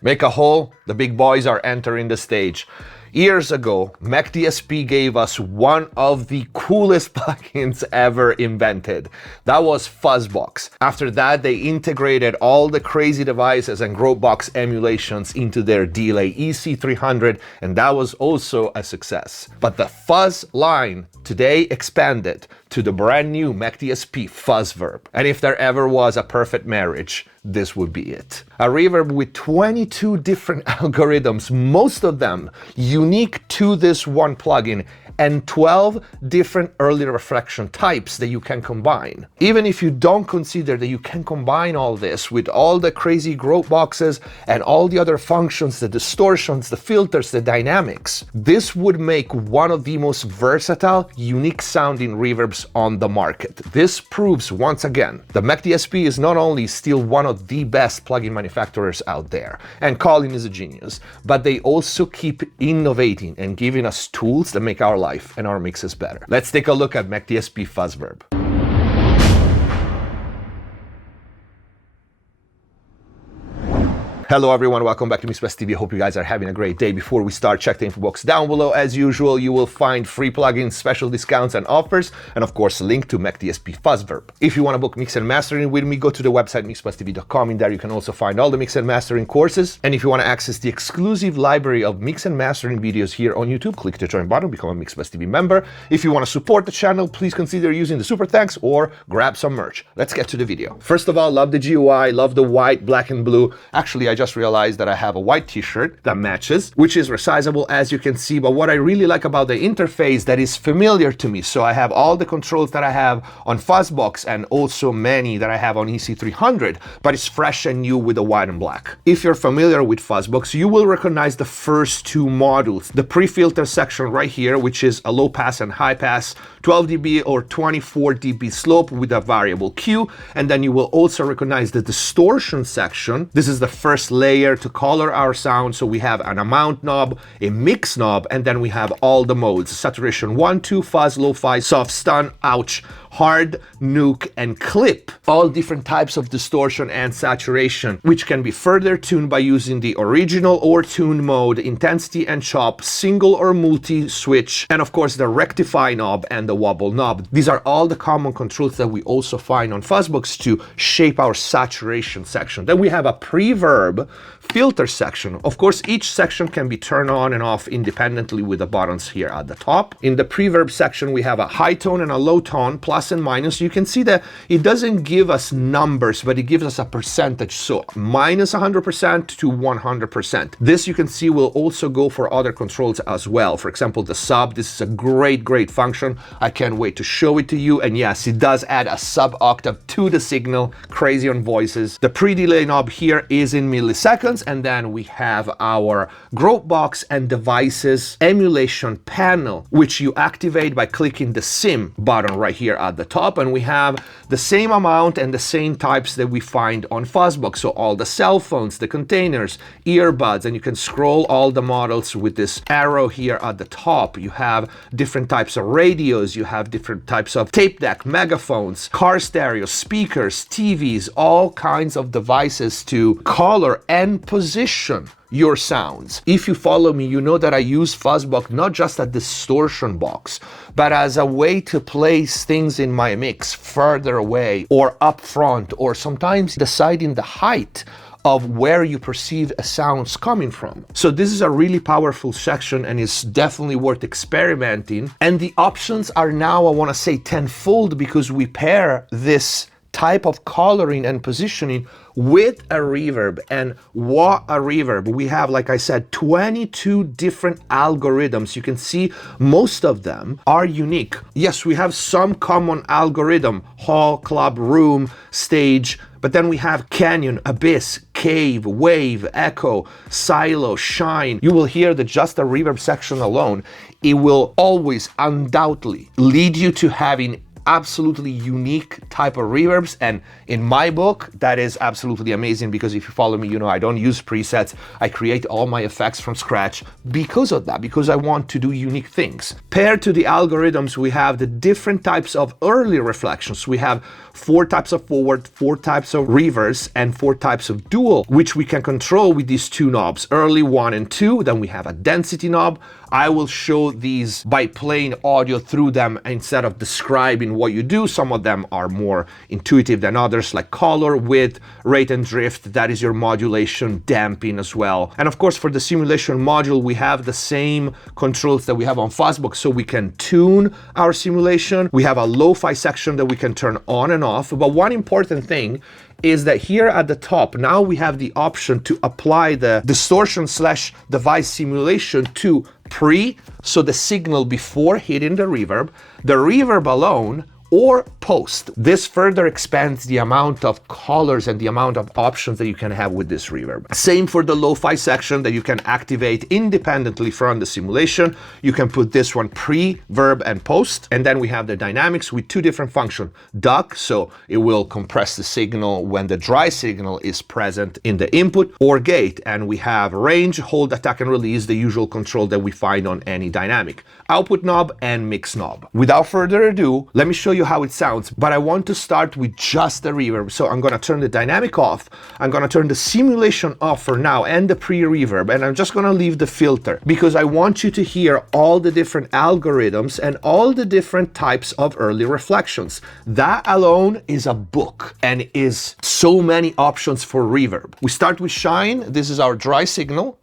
Make a hole, the big boys are entering the stage. Years ago, McDSP gave us one of the coolest plugins ever invented. That was FuzzBox. After that, they integrated all the crazy devices and Growbox emulations into their delay EC300, and that was also a success. But the Fuzz line today expanded to the brand new McDSP FuzzVerb. And if there ever was a perfect marriage, this would be it. A reverb with 22 different algorithms, most of them unique to this one plugin, and 12 different early reflection types that you can combine. Even if you don't consider that you can combine all this with all the crazy growth boxes and all the other functions, the distortions, the filters, the dynamics, this would make one of the most versatile, unique sounding reverbs on the market. This proves once again that McDSP is not only still one of the best plugin manufacturers out there, and Colin is a genius, but they also keep innovating and giving us tools that make our life and our mixes better. Let's take a look at McDSP FuzzVerb. Hello everyone, welcome back to MixPress TV. I hope you guys are having a great day. Before we start, check the info box down below. As usual, you will find free plugins, special discounts and offers, and of course, a link to McDSP FuzzVerb. If you want to book mix and mastering with me, go to the website mixpresstv.com. In there, you can also find all the mix and mastering courses. And if you want to access the exclusive library of mix and mastering videos here on YouTube, click the join button, become a MixPress TV member. If you want to support the channel, please consider using the super thanks or grab some merch. Let's get to the video. First of all, love the GUI, love the white, black and blue. Actually, I just realized that I have a white t-shirt that matches, which is resizable as you can see. But what I really like about the interface that is familiar to me, so I have all the controls that I have on FuzzBox and also many that I have on EC300, but it's fresh and new with the white and black. If you're familiar with FuzzBox, you will recognize the first two modules, the pre-filter section right here, which is a low pass and high pass, 12 dB or 24 dB slope with a variable Q, and then you will also recognize the distortion section. This is the first layer to color our sound. So we have an amount knob, a mix knob, and then we have all the modes: saturation 1, 2, fuzz, lo-fi, soft, stun, ouch, hard, nuke, and clip. All different types of distortion and saturation, which can be further tuned by using the original or tuned mode, intensity and chop, single or multi switch, and of course the rectify knob and the wobble knob. These are all the common controls that we also find on FuzzBox to shape our saturation section. Then we have a pre-verb filter section. Of course, each section can be turned on and off independently with the buttons here at the top. In the pre-verb section, we have a high tone and a low tone, plus and minus. You can see that it doesn't give us numbers, but it gives us a percentage. So minus 100% to 100%. This, you can see, will also go for other controls as well. For example, the sub, this is a great function. I can't wait to show it to you. And yes, it does add a sub octave to the signal. Crazy on voices. The pre-delay knob here is in milliseconds. And then we have our Growbox and devices emulation panel, which you activate by clicking the sim button right here at the top. And we have the same amount and the same types that we find on FuzzBox. So all the cell phones, the containers, earbuds, and you can scroll all the models with this arrow here at the top. You have different types of radios, you have different types of tape deck, megaphones, car stereos, speakers, TVs, all kinds of devices to color and position your sounds. If you follow me, you know that I use FuzzBox not just a distortion box, but as a way to place things in my mix further away or up front, or sometimes deciding the height of where you perceive a sound's coming from. So this is a really powerful section and is definitely worth experimenting. And the options are now, I want to say, tenfold, because we pair this type of coloring and positioning with a reverb. And what a reverb! We have, like I said, 22 different algorithms. You can see most of them are unique. Yes, we have some common algorithm: hall, club, room, stage, but then we have canyon, abyss, cave, wave, echo, silo, shine. You will hear that just the reverb section alone, it will always undoubtedly lead you to having absolutely unique type of reverbs, and in my book, that is absolutely amazing, because if you follow me, you know I don't use presets. I create all my effects from scratch because of that, because I want to do unique things. Paired to the algorithms, we have the different types of early reflections. We have 4 types of forward, 4 types of reverse, and 4 types of dual, which we can control with these 2 knobs, early 1 and 2. Then we have a density knob. I will show these by playing audio through them instead of describing what you do. Some of them are more intuitive than others, like color, width, rate and drift. That is your modulation, damping as well. And of course, for the simulation module, we have the same controls that we have on Fuzzbox, so we can tune our simulation. We have a lo-fi section that we can turn on and off. But one important thing is that here at the top, now we have the option to apply the distortion/device simulation to pre, so the signal before hitting the reverb alone, or post. This further expands the amount of colors and the amount of options that you can have with this reverb. Same for the lo-fi section that you can activate independently from the simulation. You can put this one pre, verb, and post. And then we have the dynamics with 2 different functions. Duck, so it will compress the signal when the dry signal is present in the input, or gate. And we have range, hold, attack, and release, the usual control that we find on any dynamic. Output knob and mix knob. Without further ado, let me show you how it sounds, but I want to start with just the reverb. So I'm gonna turn the dynamic off, I'm gonna turn the simulation off for now, and the pre-reverb, and I'm just gonna leave the filter, because I want you to hear all the different algorithms and all the different types of early reflections. That alone is a book, and is so many options for reverb. We start with shine. This is our dry signal.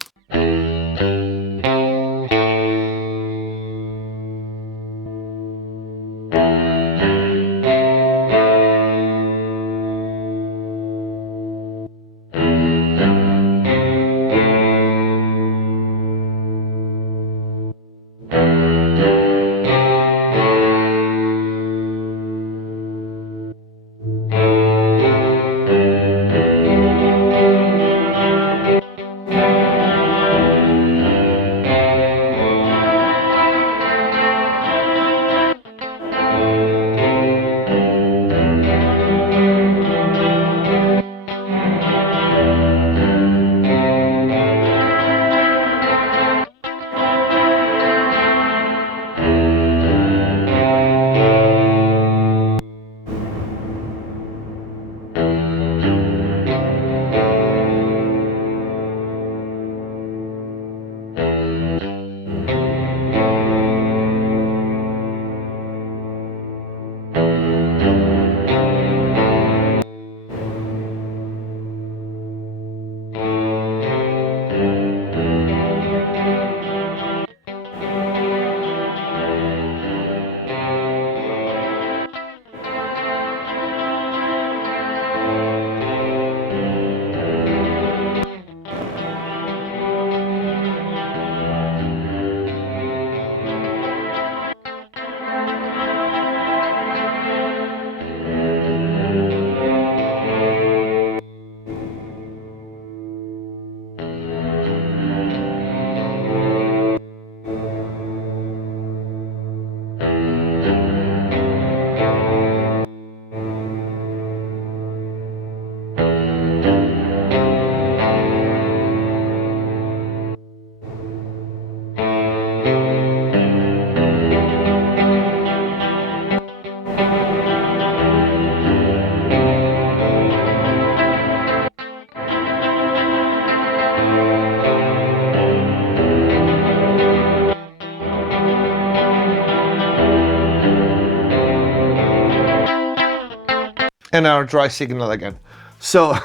And our dry signal again. So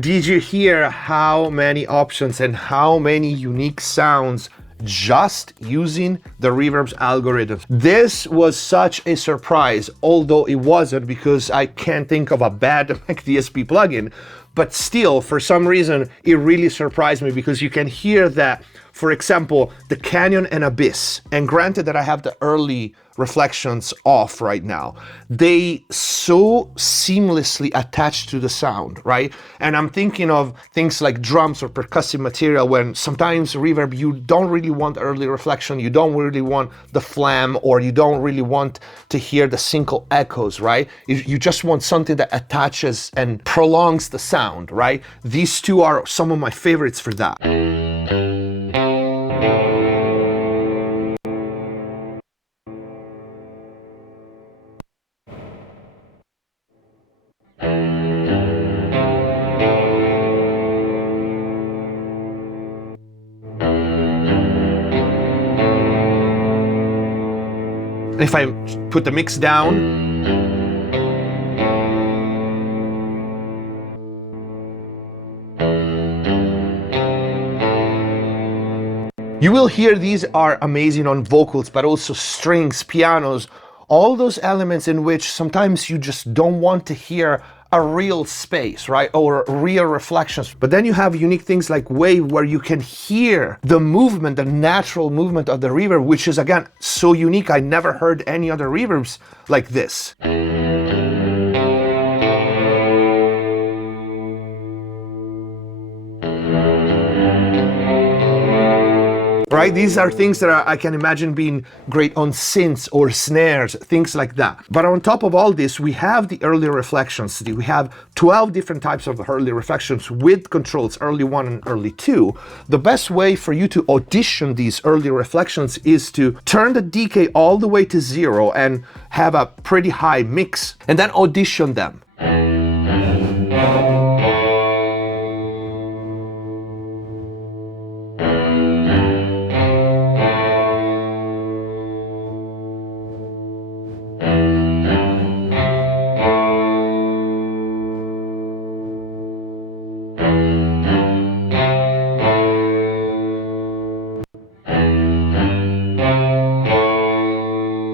did you hear how many options and how many unique sounds just using the Reverb's algorithm? This was such a surprise, although it wasn't, because I can't think of a bad McDSP plugin, but still, for some reason, it really surprised me, because you can hear that, for example, the Canyon and Abyss, and granted that I have the early reflections off right now. They so seamlessly attach to the sound, right? And I'm thinking of things like drums or percussive material when sometimes reverb, you don't really want early reflection, you don't really want the flam, or you don't really want to hear the single echoes, right? You just want something that attaches and prolongs the sound, right? These two are some of my favorites for that. If I put the mix down, you will hear these are amazing on vocals, but also strings, pianos, all those elements in which sometimes you just don't want to hear a real space, right? Or real reflections. But then you have unique things like wave where you can hear the movement, the natural movement of the reverb, which is again so unique. I never heard any other reverbs like this. Right? These are things that I can imagine being great on synths or snares, things like that. But on top of all this, we have the early reflections. We have 12 different types of early reflections with controls, early 1 and early 2. The best way for you to audition these early reflections is to turn the decay all the way to 0 and have a pretty high mix, and then audition them.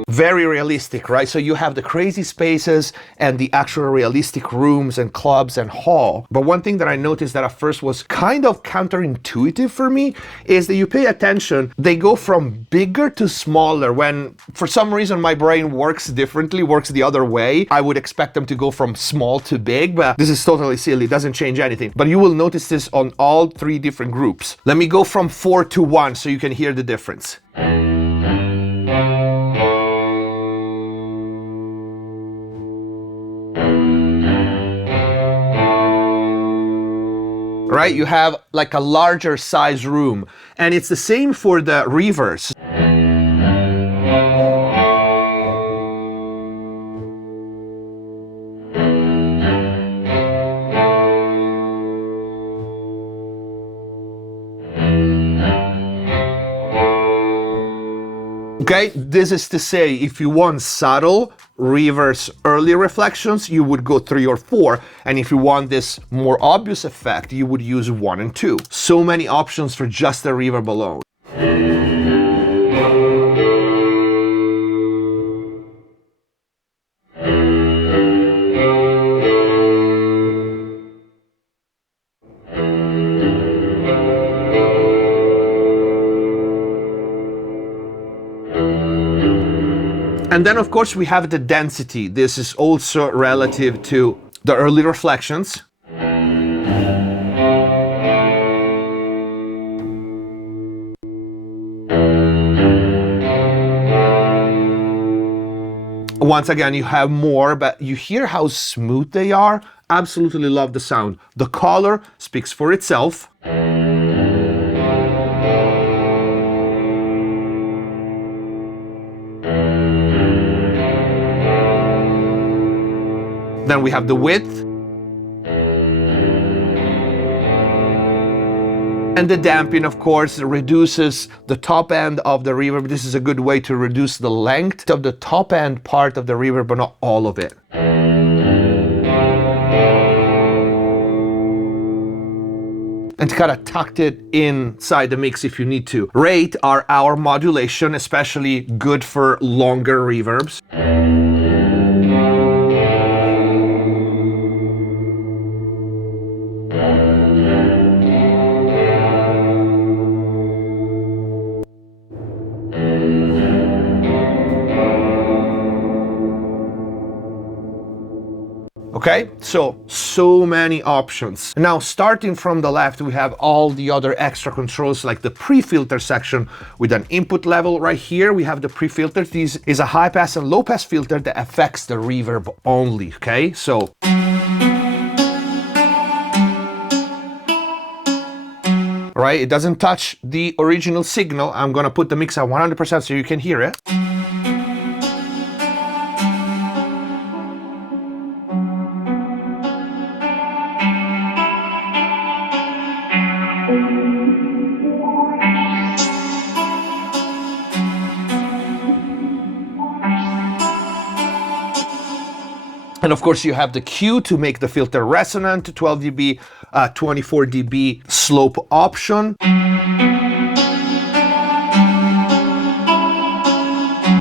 Very realistic, right? So you have the crazy spaces and the actual realistic rooms and clubs and hall. But one thing that I noticed that at first was kind of counterintuitive for me is that you pay attention, they go from bigger to smaller when for some reason my brain works differently, works the other way. I would expect them to go from small to big, but this is totally silly, it doesn't change anything. But you will notice this on all 3 different groups. Let me go from 4 to 1 so you can hear the difference. Right? You have like a larger size room, and it's the same for the reverse. Okay, this is to say, if you want subtle reverse early reflections, you would go 3 or 4. And if you want this more obvious effect, you would use 1 and 2. So many options for just the reverb alone. And then of course we have the density. This is also relative to the early reflections. Once again, you have more, but you hear how smooth they are. Absolutely love the sound. The color speaks for itself. Then we have the width. And the damping, of course, reduces the top end of the reverb. This is a good way to reduce the length of the top end part of the reverb, but not all of it. And kind of tucked it inside the mix if you need to. Rate are our modulation, especially good for longer reverbs. Okay, so many options. Now, starting from the left, we have all the other extra controls like the pre-filter section with an input level. Right here, we have the pre-filter. This is a high pass and low pass filter that affects the reverb only, okay? So right, it doesn't touch the original signal. I'm gonna put the mix at 100% so you can hear it. And of course, you have the Q to make the filter resonant, 12 dB, 24 dB slope option.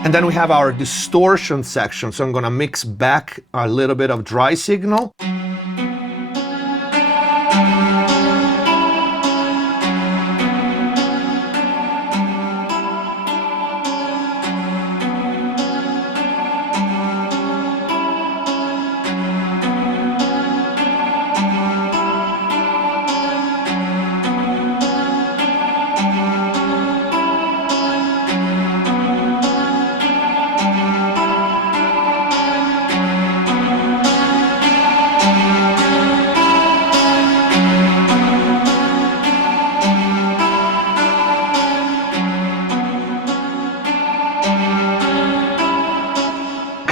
And then we have our distortion section. So I'm gonna mix back a little bit of dry signal.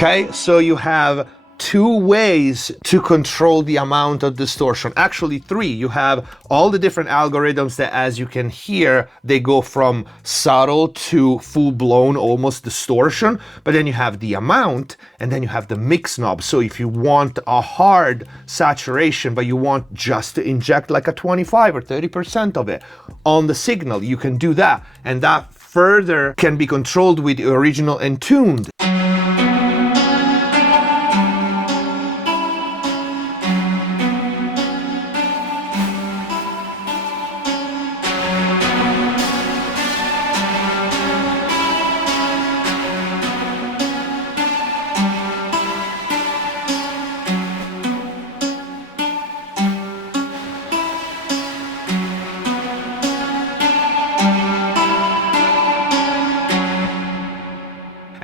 Okay, so you have two ways to control the amount of distortion. Actually, three. You have all the different algorithms that, as you can hear, they go from subtle to full-blown, almost distortion. But then you have the amount, and then you have the mix knob. So if you want a hard saturation, but you want just to inject like a 25 or 30% of it on the signal, you can do that. And that further can be controlled with the original and tuned.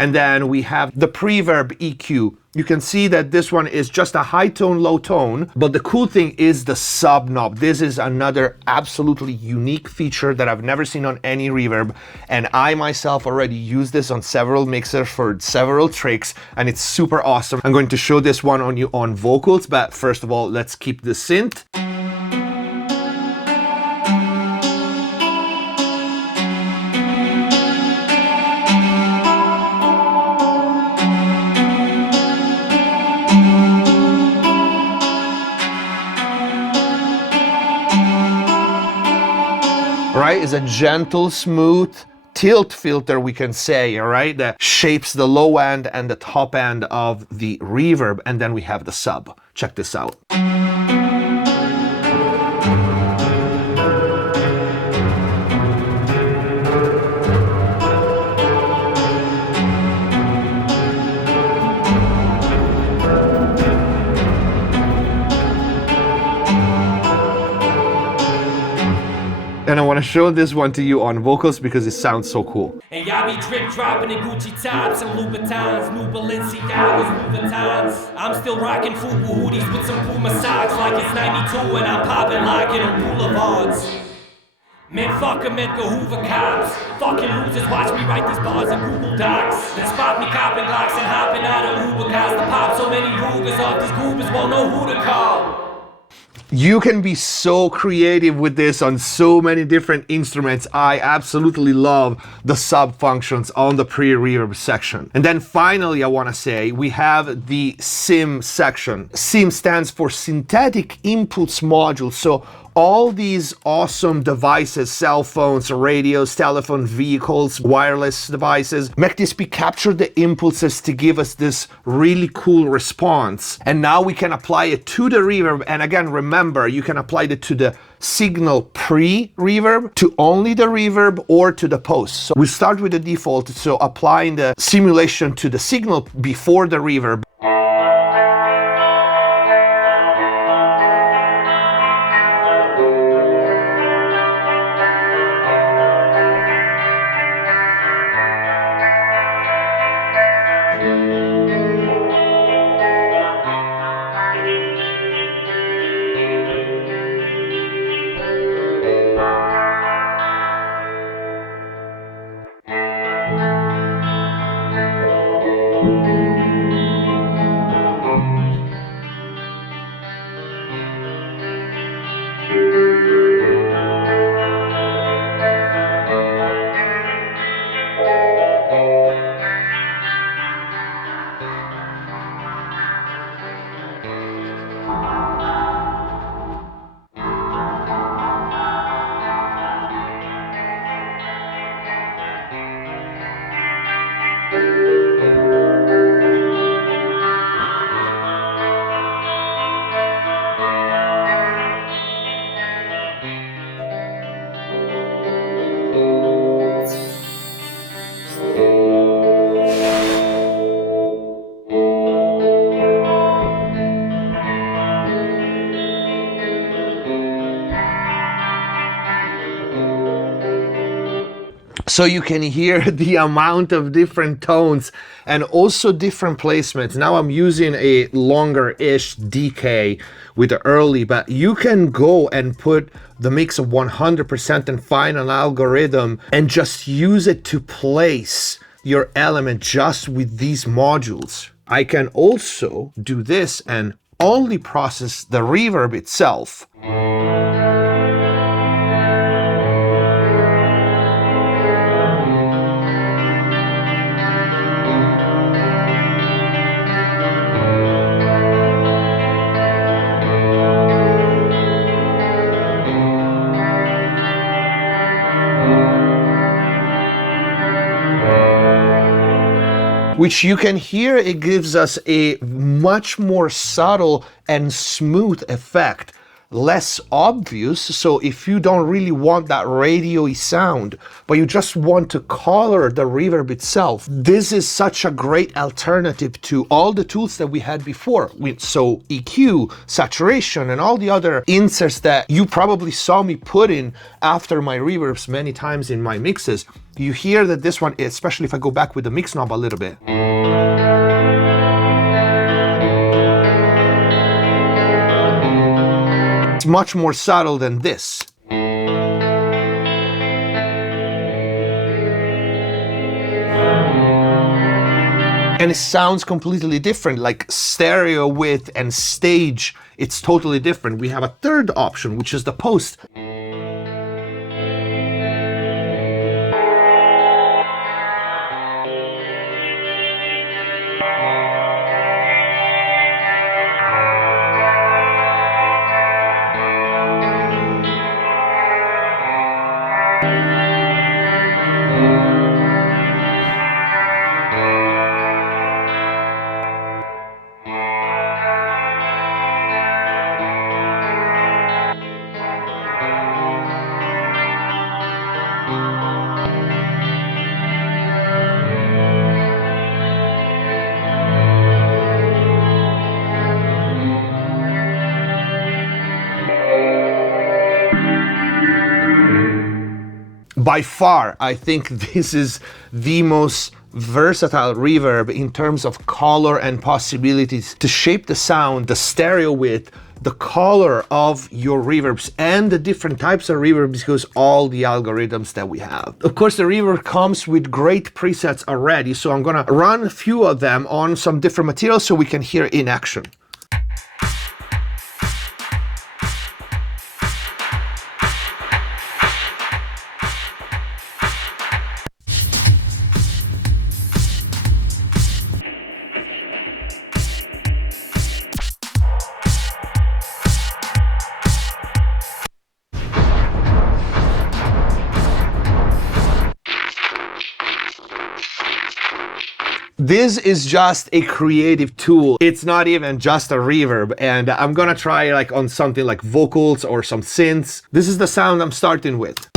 And then we have the preverb EQ. You can see that this one is just a high tone, low tone, but the cool thing is the sub knob. This is another absolutely unique feature that I've never seen on any reverb. And I myself already use this on several mixers for several tricks, and it's super awesome. I'm going to show this one on you on vocals, but first of all, let's keep the synth. Right, is a gentle, smooth tilt filter, we can say, all right, that shapes the low end and the top end of the reverb. And then we have the sub. Check this out. And I want to show this one to you on vocals because it sounds so cool. And y'all be drip dropping in Gucci tops and Louboutins, new Balenciagas, Louboutins. I'm still rocking FUBU hoodies with some Puma socks like it's 92 and I'm popping locking on boulevards. Man, fuck 'em at the Hoover cops. Fucking losers watch me write these bars in Google Docs. Then spot me copping Glocks and hopping out of Uber cars to pop so many Rugers off these goobers won't know who to call. You can be so creative with this on so many different instruments. I absolutely love the sub functions on the pre-reverb section. And then finally, I want to say we have the SIM section. SIM stands for Synthetic Impulse Module. So all these awesome devices, cell phones, radios, telephone, vehicles, wireless devices, McDSP captured the impulses to give us this really cool response. And now we can apply it to the reverb. And again, remember, you can apply it to the signal pre-reverb, to only the reverb, or to the post. So we start with the default, so applying the simulation to the signal before the reverb. So you can hear the amount of different tones and also different placements. Now I'm using a longer-ish decay with the early, but you can go and put the mix of 100% and find an algorithm and just use it to place your element just with these modules. I can also do this and only process the reverb itself. Which you can hear, it gives us a much more subtle and smooth effect, less obvious. So if you don't really want that radio-y sound, but you just want to color the reverb itself, this is such a great alternative to all the tools that we had before. So EQ, saturation, and all the other inserts that you probably saw me put in after my reverbs many times in my mixes. You hear that this one, especially if I go back with the mix knob a little bit, it's much more subtle than this. And it sounds completely different, like stereo width and stage, it's totally different. We have a third option, which is the post. By far, I think this is the most versatile reverb in terms of color and possibilities to shape the sound, the stereo width, the color of your reverbs, and the different types of reverbs, because all the algorithms that we have. Of course, the reverb comes with great presets already, so I'm gonna run a few of them on some different materials so we can hear in action. This is just a creative tool. It's not even just a reverb, and I'm gonna try like on something like vocals or some synths. This is the sound I'm starting with.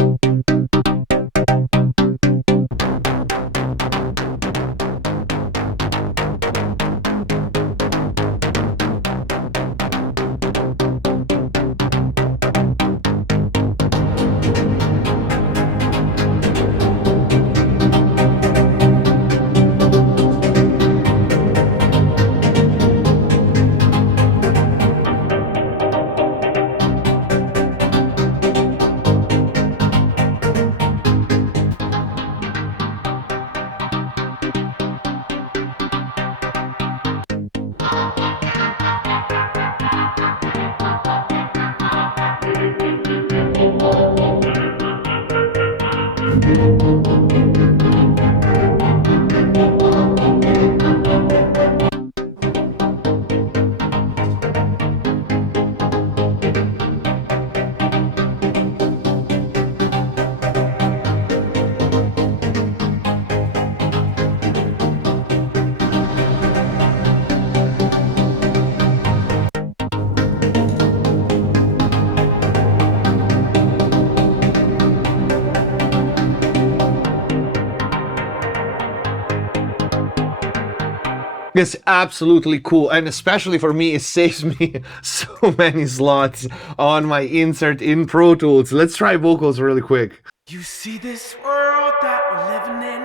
It's absolutely cool, and especially for me, it saves me so many slots on my insert in Pro Tools. Let's try vocals really quick. You see this world that we're living in.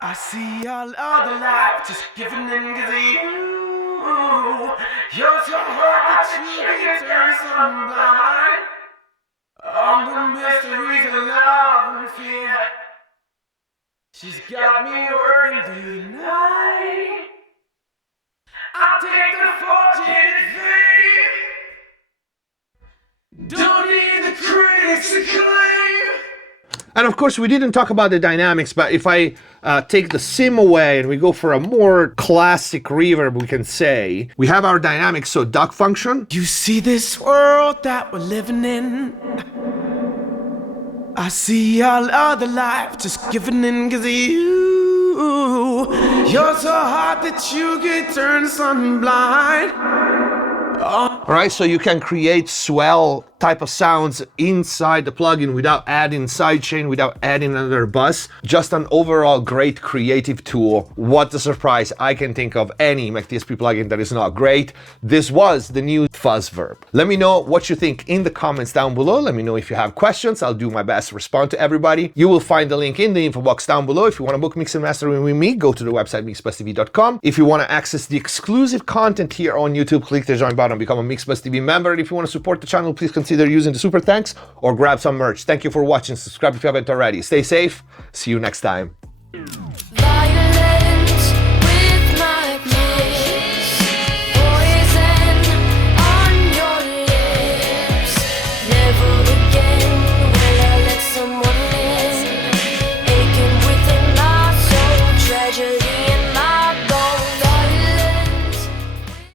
I see all other life just giving in cause of you. You're so hard that you can turn some blind. On the mysteries of love and fear. She's got me working through the night. I take the fortune and fame. Don't need the critics to claim. And of course, we didn't talk about the dynamics, but if I take the sim away and we go for a more classic reverb, we can say, we have our dynamics, so duck function. You see this world that we're living in. I see all other life just giving in cause of you. You're so hot that you can turn sun blind. Alright, so you can create swell type of sounds inside the plugin without adding sidechain, without adding another bus. Just an overall great creative tool. What a surprise. I can think of any McDSP plugin that is not great. This was the new FutzVerb. Let me know what you think in the comments down below. Let me know if you have questions. I'll do my best to respond to everybody. You will find the link in the info box down below. If you want to book mix and mastering with me, go to the website mixbustv.com. If you want to access the exclusive content here on YouTube, click the join button and become a MixBustV member. And if you want to support the channel, please consider using the super thanks or grab some merch. Thank you for watching. Subscribe if you haven't already. Stay safe. See you next time.